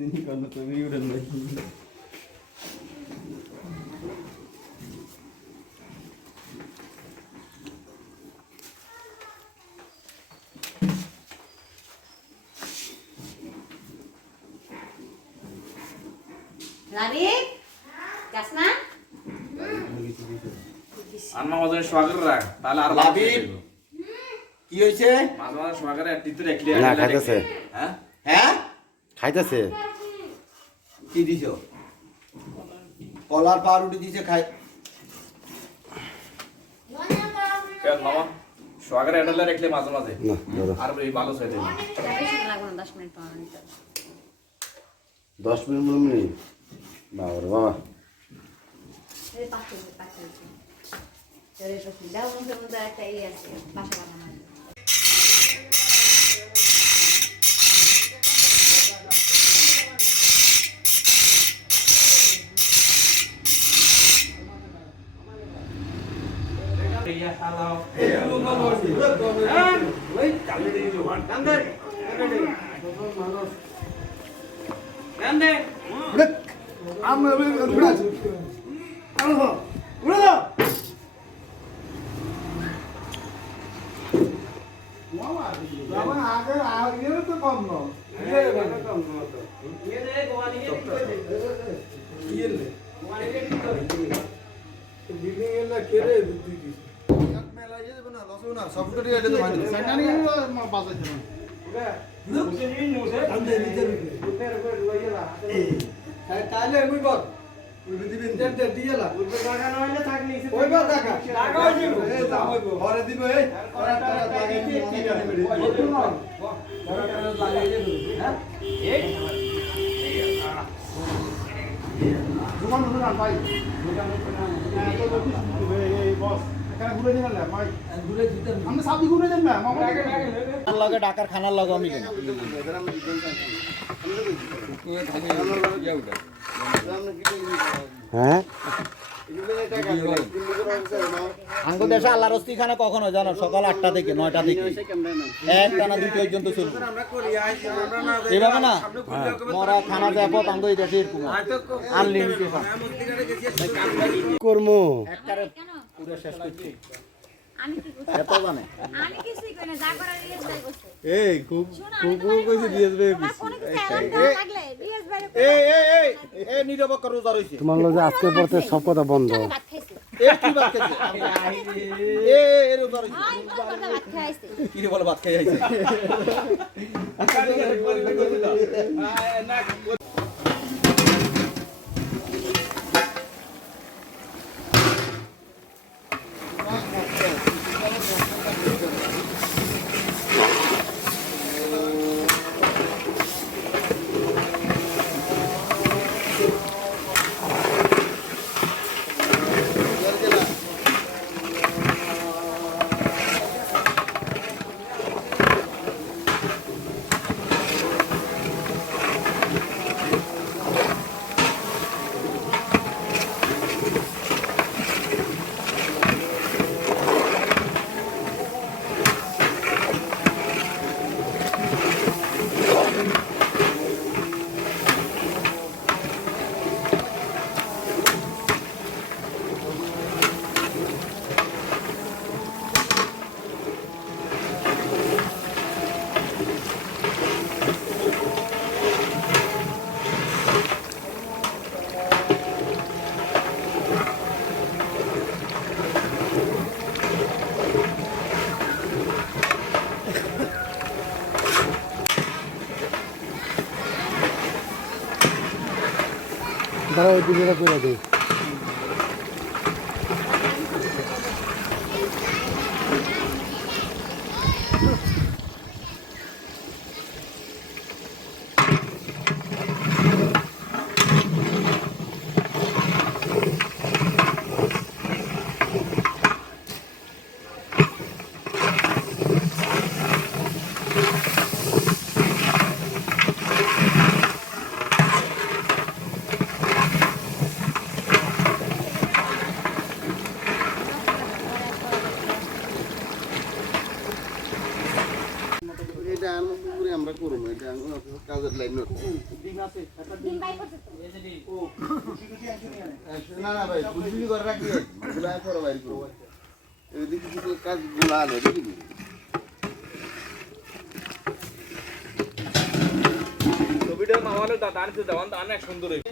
Sini kalau TV udah lagi. Lari? Jasna? আম্মা ওদের সোয়াগের রাখ তাহলে আর লাবি কি হইছে? মাঝে মাঝে সোয়াগের একটু রাখলি না খাইতেছে হ্যাঁ হ্যাঁ খাইতেছে কি দিছো? কলার পাউরুটি দিছে খাই। কেন মামা সোয়াগের এডালে রাখলে মাঝে মাঝে না ধরো আর এই ভালো হয়ে যাবে লাগবে না 10 মিনিট পাওয়া নিতে 10 মিনিট মিনিট বাবা রে বাবা এই পাঁচ মিনিট দাও মধ্যে একটা এই আছে বাসা বানানো লগে ঢাকার খানার লগে মিলে না হ্যাঁ আঙ্গো দেশে আল্লাহর রস্তিখানা কখন হয় জানো? সকাল 8টা থেকে 9টা থেকে একটানা 2 পর্যন্ত চলবে। এইভাবে না মরা খানা ব্যাপক আঙ্গো এই দেশে এরকম আনলিমিটেড কর্ম একবারে পুরো শেষ করছি। আমি কি করব এত জানে আমি কিছুই কই না যা করার রিয়েস ভাই করছে এই খুব কইছে দিয়েছ বে কোনো কিছু এলান দেওয়া লাগলে রিয়েস ভাই এই নিরবক রোজা রইছে। তোমার লগে আজকে পড়তে সব কথা বন্ধ ভাত খাইছে এই কি বাত খেছে? এই রোজা রইছে। হাই কথা ভাত খাইছে কি রে বলে ভাত খাই আইছে। দাঁড়া ওই দিকে করে দে দিন বাই করছে তো না না ভাই বুঝলি করে রাখি গুলা করো বাইর করো এদিকে কিছু কাজ গুলা আলো দেখি ছবিটা মামালে দাঁড়াতে দেওয়ান অনেক সুন্দর হয়েছে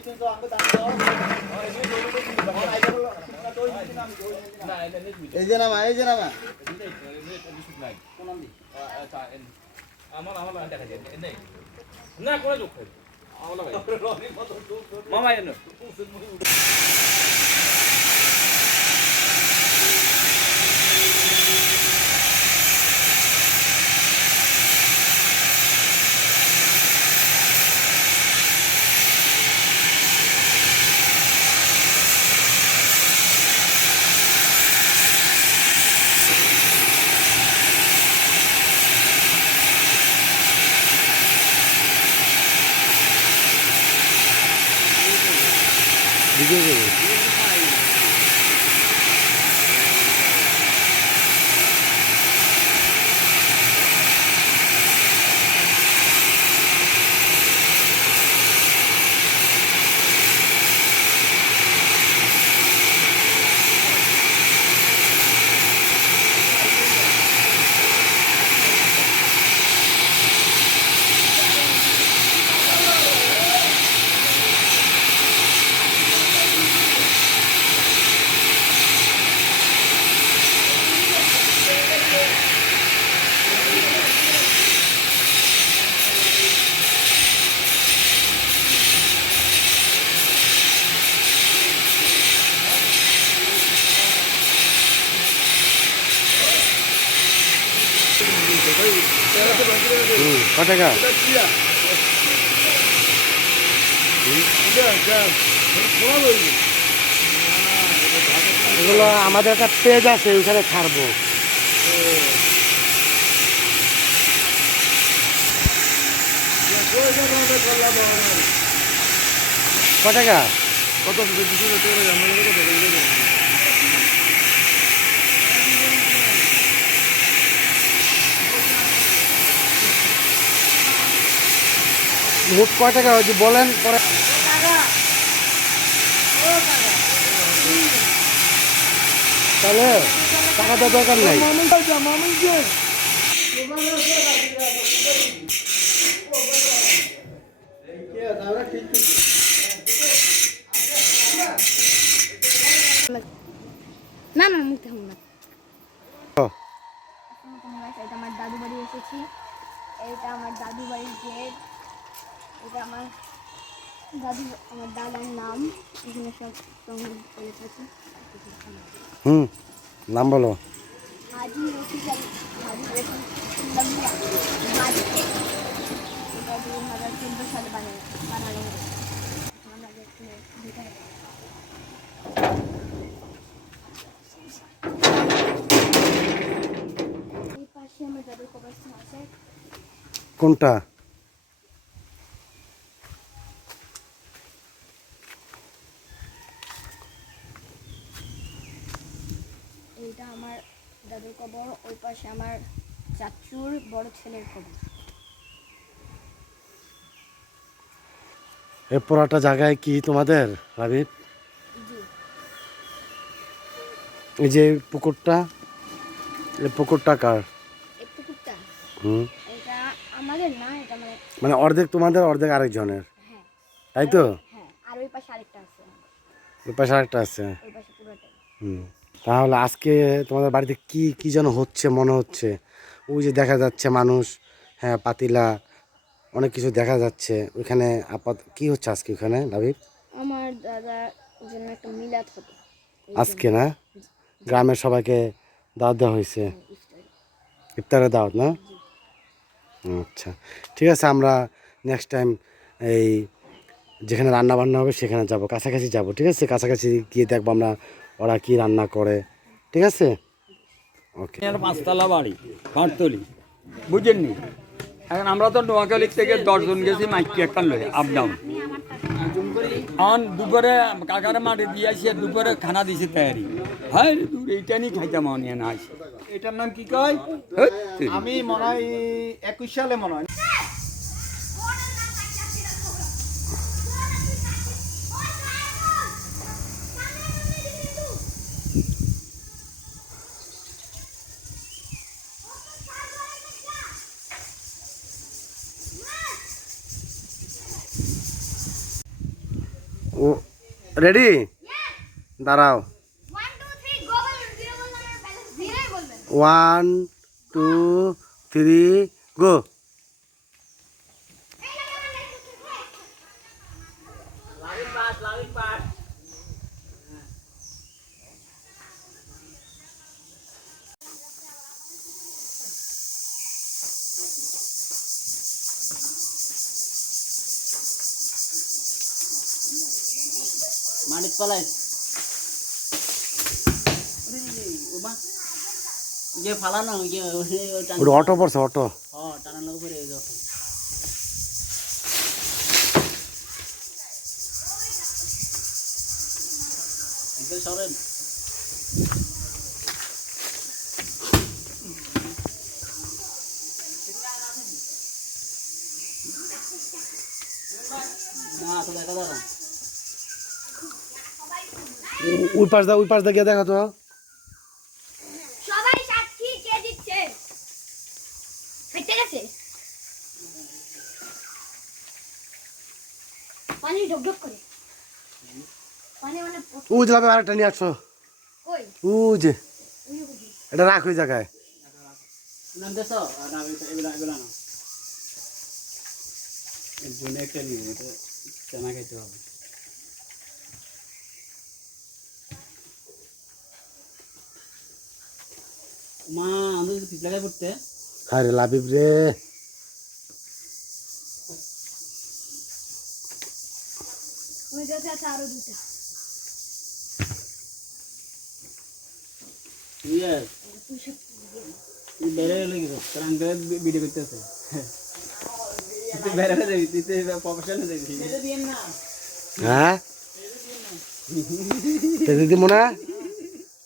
এই যে নামা আমার দেখা যায় না কোনো যোগ মামা এনে ভিডিও করবো ক টাকা এগুলো আমাদের একটা পেজ আছে ওইখানে ছাড়বো ক টাকা কত মোট কয় টাকা হয়েছে বলেন পরে তাহলে টাকা দেওয়ার দরকার নাই না না মুখতে হবে না ও। এটা আমার দাদু বাড়ি এসেছি এটা আমার দাদু বাড়ির গেট এটা আমার দাদার নাম এখানে সব চলে থাকে নাম বলো হাজি রফিক এটা 2014 সালে বানানো হয়েছে আমরা দেখতে ভিতরে এই পাশে আমার দাদুর কবরস্থান আছে কোনটা এইটা আমার দাদুর কবর ওই পাশে আমার চাচুর বড় ছেলের কবর এই পুরাটা জায়গায় কি তোমাদের রাবিব জি এই যে পুকুরটা এই পুকুরটা কার এই পুকুরটা হুম এটা আমাদের না এটা মানে অর্ধেক তোমাদের অর্ধেক আরেকজনের হ্যাঁ তাই তো হ্যাঁ আর ওই পাশে আরেকটা আছে ওই পাশে আরেকটা আছে ওই পাশে পুরোটাই তাহলে আজকে তোমাদের বাড়িতে কি কি যেন হচ্ছে মনে হচ্ছে ওই যে দেখা যাচ্ছে মানুষ হ্যাঁ পাতিলা অনেক কিছু দেখা যাচ্ছে ওইখানে কি হচ্ছে আজকে ওখানে লাবিব আমার দাদা জন্য একটা মিলাদ হবে আজকে না গ্রামের সবাইকে দাওয়াত দেওয়া হয়েছে ইফতারের দাওয়াত না আচ্ছা ঠিক আছে আমরা নেক্সট টাইম এই যেখানে রান্না বান্না হবে সেখানে যাব কাছাকাছি যাব ঠিক আছে কাছাকাছি গিয়ে দেখবো আমরা ওরা কি রান্না করে ঠিক আছে ওকে পাঁচতলা বাড়ি পাঁচতলি বুঝেননি এখন আমরা তো নোয়াখালী থেকে 10 জন গেছি মাইকি একটা লই আপ ডাউন এখন দুপুরে কাকারে মাঠে দিয়ে আসি দুপুরে খানা দিছে তৈরি হ্যাঁ দূর এইটা নিয়ে খাইতাম অনিয়ে না আসি এটার নাম কি কয় হেৎ, আমি মনে হয় 21 সালে মনে হয় ও রেডি, দাঁড়াও। 1 2 3 গো বলবেন, 0 বললে আমার ব্যালেন্স 0ই বলবেন। 1 2 3 গো। মানিক পালাই যে ফালানো যে ওটা অটো পড়ছে, অটো। টানানোর উপরে এই অটো সরেন। না তো দেখা দাঁড়া ওই পাশ দা, ওই পাশ দা গিয়ে দেখা তো। সবাই সাক্ষী কে দিচ্ছে? হেঁটে গেছে পানি ঢকঢক করে, পানি মানে ওই যে ভাবে আরেকটা নিয়ে আসো। কই ওই যে ওই বুঝি এটা রাখ ওই জায়গায়। নাম দেছ না এগুলা এগুলা না এর জন্য একটা নিয়ে এটা চানা খাইতে হবে। মা আমি পিছলাগায় পড়তে আরে লাবিব রে, ওই যাচ্ছে আছে আরো দুটো। ইয়েস তুই বেড়ে লেগে যাস কারণ করে ভিডিও করতে আছে তুই বেড়ে যাবি তুই প্রফেশনাল যাবি হ্যাঁ দিদি মোনা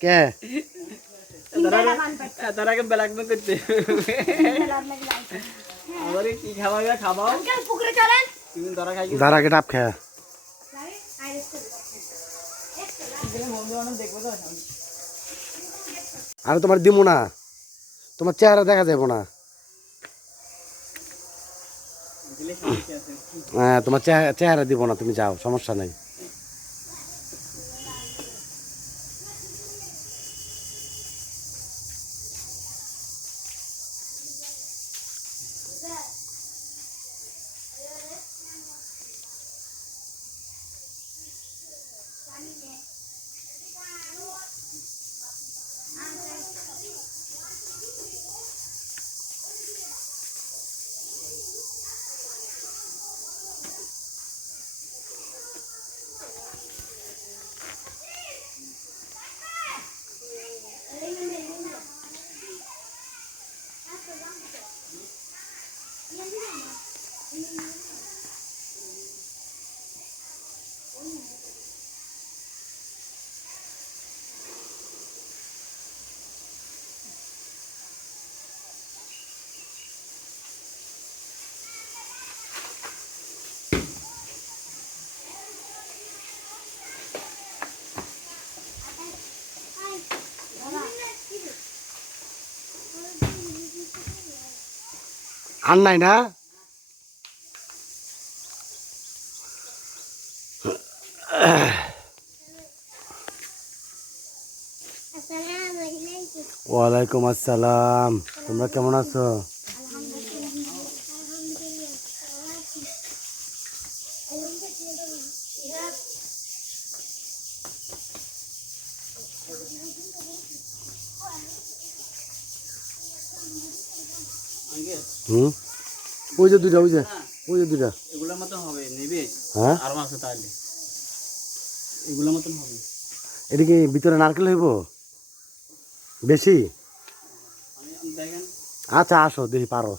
কে তার আগে ব্ল্যাকমেল করতে আবার কি খাওয়াবে খাবাও আঙ্কেল পুকুরে চলেন। তুমি ধরা খাই দাঁড়া আগে ডাব খেয়া। দেখবো তো আমি তোমার দিব না, তোমার চেহারা দেখা যাবো না। হ্যাঁ তোমার চেহারা দিব না, তুমি যাও, সমস্যা নেই। আর নাই না ওয়ালাইকুম আসসালাম, তোমরা কেমন আছো? ওই যে দুইটা, ওই যে ওই যে দুইটা এগুলোর মতন হবে নেবে হ্যাঁ আর মাছ তাহলে এগুলোর মতন হবে। এটা কি ভিতরে নারকেল হইব বেশি? দেখেন আচ্ছা আসো দেখি পারো।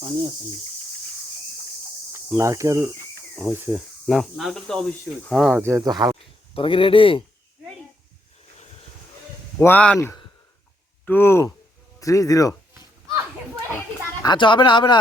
পানি আছে নারকেল হয়েছে না? নারকেল তো অবশ্যই। হ্যাঁ যেহেতু হালকা। তোরা কি রেডি? 1 2 3 0। আচ্ছা হবে না, হবে না।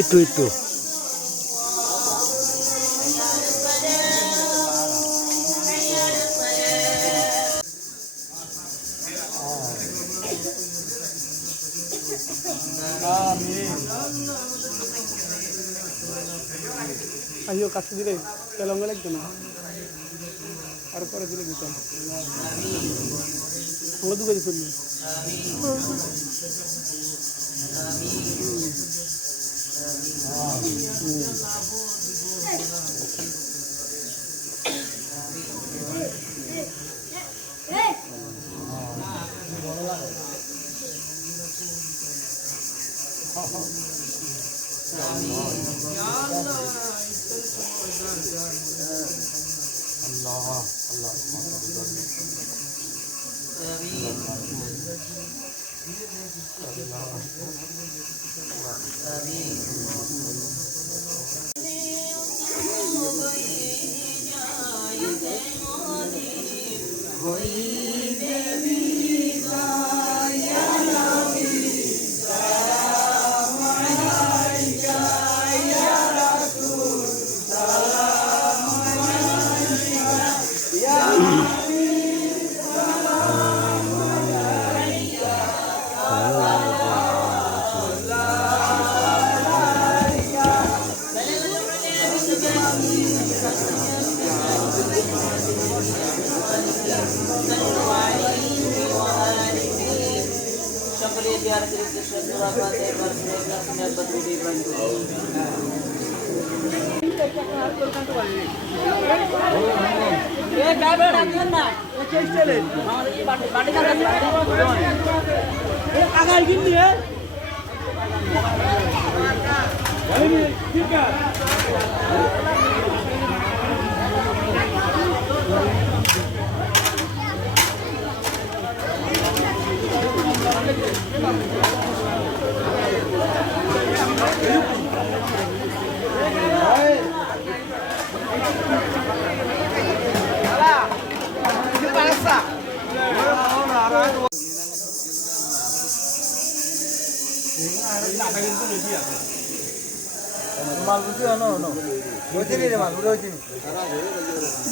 একটু আইও কাছে দিলে তেলঙ্গ লাগবে না আর পরে দিলে দিতাম আমরা দু কেজি চললি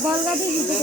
বলগা দিয়ে দিতে